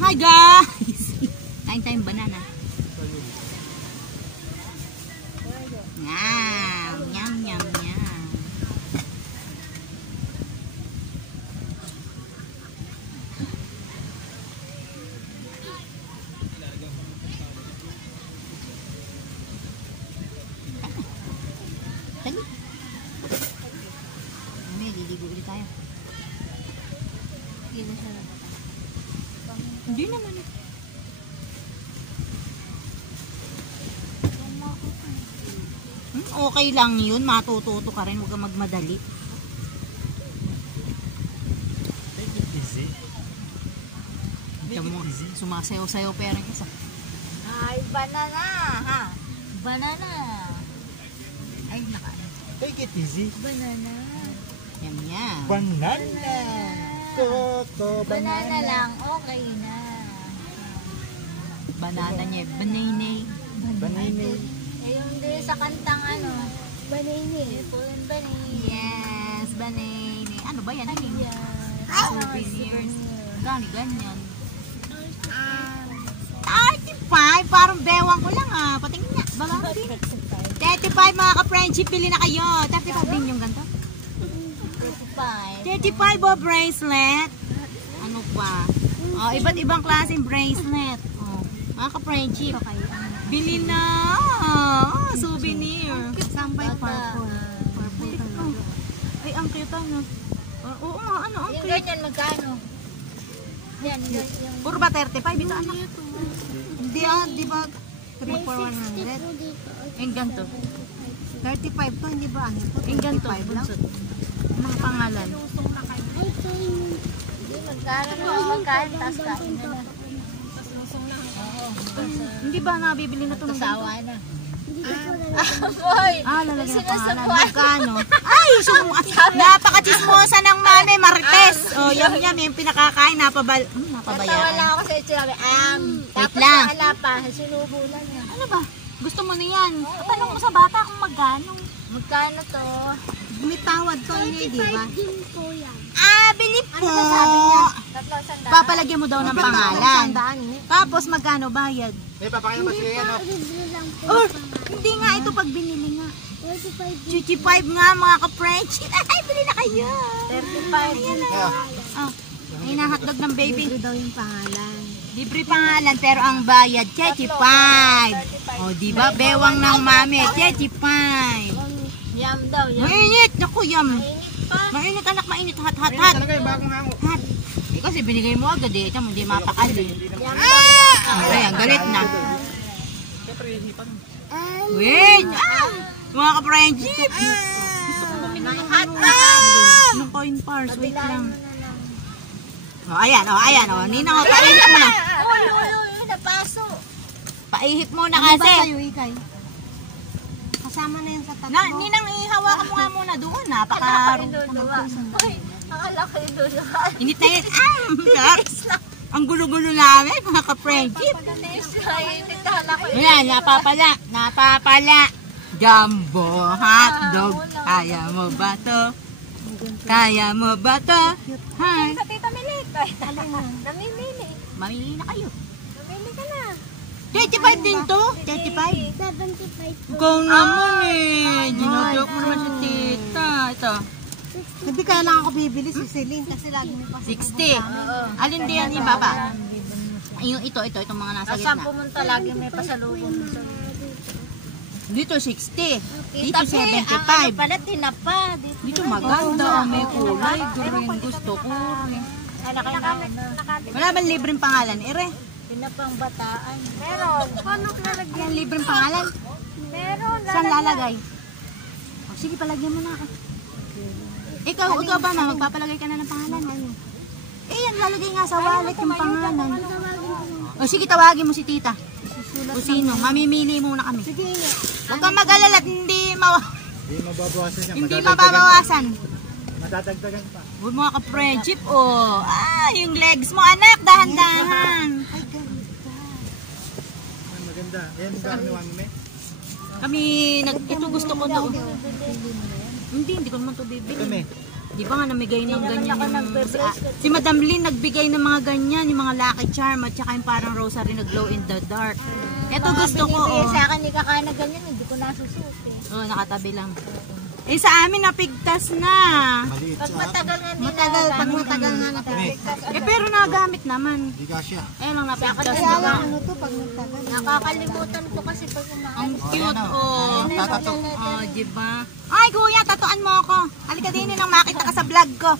Hi guys! Kain tayong banana. Yum, yum, yum, yum. Dali. May liligo ulit tayo. Hindi naman eh. Okay lang yun. Matututo ka rin. Huwag kang magmadali. Take it easy. Sumasayaw-sayaw pero yung isa. Ay, banana! Ha? Banana! Ay, nakain. Take it easy. Banana. Yan yan. Banana. Coco, Banana lang, okay na. Banana niya. Banane. Banana. Eh, yung din sa kantang ano? Banane. Banane. Yes, banane. Ano ba yan? Ano yun? Souvenirs. Gani, ganyan. 35? Parang bewang ko lang ah. Patingin nga. Baga din. 35 mga ka-friendship. Pili na kayo. 35 din yung ganito. 35 o bracelet. Ano pa? Oh, iba't ibang klaseng bracelet. Oh, mga ka-friendship. Bili na. Oh, souvenir. Sampay purple. Purple talaga. Ay, ang cute ano. Oo nga, ano, ang Yung cute. ganyan, magkano? Yan, yung... Puro ba 35? Ito anak. Hindi ah, di ba? 3 for 100. Yung ganito. 35 to, hindi ba? Ano to? Yung ganito. 35 lang. Mga pangalan. Hindi, magkano, tapos kain na na. Hindi ba nabibili na ito ng ganito? Kasawa na. Boy! Lalagyan ng pangalan. Magkano? Ay! Napaka-chismosa ng mami, Marites. Oh, yum yum. Yung pinakakain, Natawa napabayaan. lang ako sa ito. Tapos lang. wala pa, sinubo lang yan. Ano ba? Gusto mo na yan? Tanong mo sa bata kung magkano. Magkano to? May tawad to, hindi, di ba? Bili po. Tatlong sandaan. Papalagyan mo daw ng pangalan. Sandaan eh. Tapos magkano bayad? Eh, papakita ba siya yan? Or, hindi nga ito pag binili nga. 35 nga mga ka-French. Ay, bili na kayo. 35. Ayan na. Oh, ay nahotdog ng baby. Libre daw yung pangalan. Libre pangalan pero ang bayad 35. Oh, di ba? Bewang ng mami, 35. Yum daw, yum. Mainit, naku, yum. Mainit pa. Mainit anak, mainit, hot, hot, Ayun hot. talaga yung bagong hango. Hot. Eh, kasi binigay mo agad eh, ito mo, hindi mapakali. Yum daw. Ayan, galit na. Siyempre, hihipan. Wait! Mga ka-friendship! Gusto ko bumili ng ng coin pars. Wait lang. Oh, ayan, oh. Ninang, oh, paihip mo na. Uy, napaso. Paihip mo na Ano ba kasi. sa'yo, Ikay? Kasama na yun sa tatlo. Ninang, ihawakan mo nga muna doon. Napaka... Uy, akala ko yung duluha. Init na yun. Shucks! Ang gulo-gulo namin, mga ka-friendship. Init na akala ko. Ayan, napapala. Jumbo hotdog. Kaya mo ba to? Kaya mo ba to? Hi. Sa Tita Milik. Namimili. Mamili na kayo. Namili ka na. 35 din to? 35? 75. Ikaw naman eh. Ginodok mo naman si tita. Ito. Hindi kaya lang ako bibili si Celine kasi lagi may pasok. 60. Alin din yan yung baba? Itong mga nasa Saan gitna. pumunta lagi may pasalubong. Dito 60. Dito Ano 75. pala, tinapa. Dito maganda. May kulay. Green. Gusto ko rin. Wala ba libreng pangalan? Ere. Tinapang bataan. Meron. Paano lalagyan? Yan libreng pangalan. Meron. Saan lalagay? Oh, sige, palagyan mo na ako. Ikaw ba na? Magpapalagay ka na ng pangalan. Eh, yan, lalagay nga sa wallet yung pangalan. O, sige, tawagin mo si tita. O sino? Mamimili muna kami. Sige, Huwag kang mag-alala at hindi mababawasan yan. hindi mababawasan. Madadagdagan pa. Huwag mga ka-friendship, oh. Yung legs mo, anak, dahan-dahan. ay ganda. Ay, maganda. Yan ba ano, mami? Kami, ito gusto ko to. Hindi ko naman to bibili. Kami. Di ba nga namigay ng ganyan yung, si Madam Lynn nagbigay ng mga ganyan, yung mga lucky charm at saka yung parang rosary na glow in the dark. Ito gusto ko. Binibigay sa akin, hindi kakain na ganyan, hindi ko nasusuti. Nakatabi lang. Eh sa amin napigtas na. Maliit Pag sa matagal nga hindi Pag matagal nga napigtas. Eh pero nagamit naman. Hindi kasya. Eh lang napigtas Kaya na. lang ano to pag matagal. Nakakalimutan ko kasi pag Ang kumain. cute oh. Tatato. Oh, diba? Ay kuya, tatuan mo ako. Halika din nang makita ka sa vlog ko.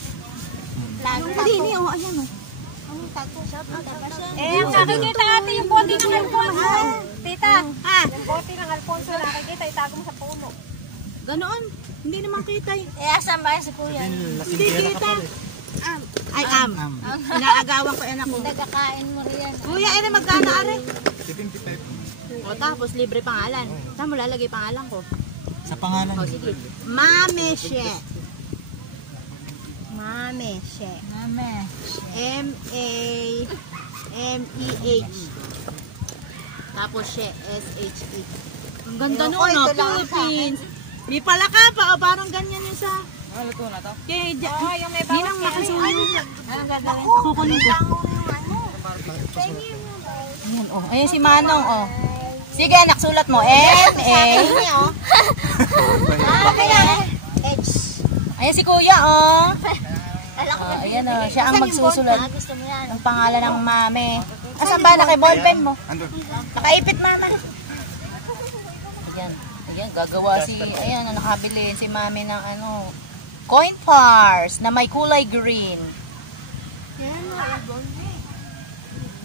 Yung dini oh, ayan oh. Eh, ang nakikita ate yung bote ng Alfonso. Tita, yung bote ng Alfonso nakikita, itago mo sa puno. Ganoon. Hindi naman kita eh. Eh, asan ba si kuya? Hindi kita. Ay Inaagawan ko anak ko. Nagkakain mo riyan. Kuya, ina magkano are? 75. O tapos libre pangalan. Saan mo lalagay pangalan ko? Sa pangalan. O sige. Mame She. Mame, she. Mame. M-A-M-E-H. Tapos She, S-H-E. Ang ganda Ayoko, nun, no? ito lang sa Philippines. Di pala ka pa, o parang ganyan yung sa... Luto na to? Kaya, yung may Ninang makasuyo. Anong gagawin? Kukunin ko. Ayan, oh. Ayan si Manong, oh. Sige, anak, sulat mo. M-A. H. Ayan si Kuya, oh. Alam ko. Ayan, oh. Siya ang magsusulat Gusto mo yan. ng pangalan ng mame. Asan ba? Naki-ballpen mo? Andun. Nakaipit, mama. Ayan. Ayan, gagawa si... Ayan, nakabili si mami ng ano... coin pars na may kulay green.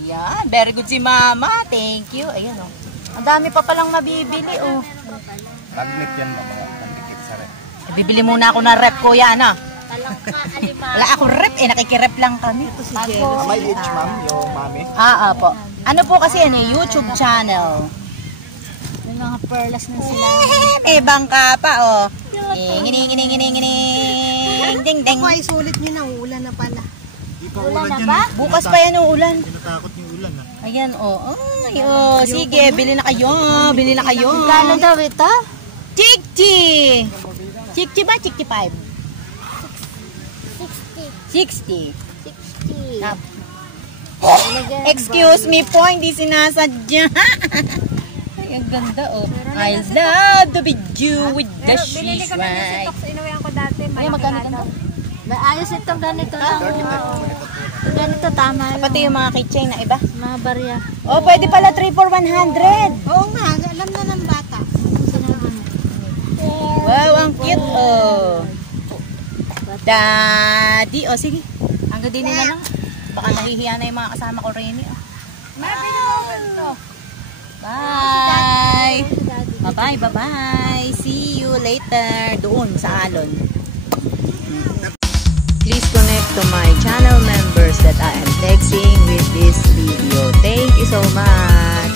Yan, very good si mama. Thank you. Ayan, oh. Ang dami pa palang mabibili, oh. Magnet yan mga nagkikit sa rin. Bibili muna ako ng rep, kuya, ano? Talangka, alima. Wala ako rep, nakikirep lang kami. May age ma'am, yung mami. Po. Ano po kasi yan, YouTube channel. May mga perlas na sila. May bangka pa, oh. Gining. Ding, ding. Ako ay sulit nyo na, ulan na pala. Di pa ulan yan. Bukas pa yan ang ulan. Tinatakot yung ulan ah. Ayan, oh. Ay, oh. Sige, bili na kayo. Bili na kayo. Kano daw ito? Chikchi. Chikchi ba? Chikchi 5? 60. 60. Excuse me po, hindi sinasadya. Ay, ang ganda, oh. I love the video with the cheese right. Inuwihan ko dati. Ay, magkano ito? Ayos itong ganito lang. Ganito tama lang. Pati yung mga keychain na iba. Mga barya. Oh, pwede pala 3 for 100. Oo nga, alam na ng bata. Wow, ang cute, oh. Daddy, oh, sige. Hanggang din na lang. Baka nahihiya na yung mga kasama ko rin. Oh. Bye! Bye-bye! See you later doon sa Alon. Please connect to my channel members that I am texting with this video. Thank you so much!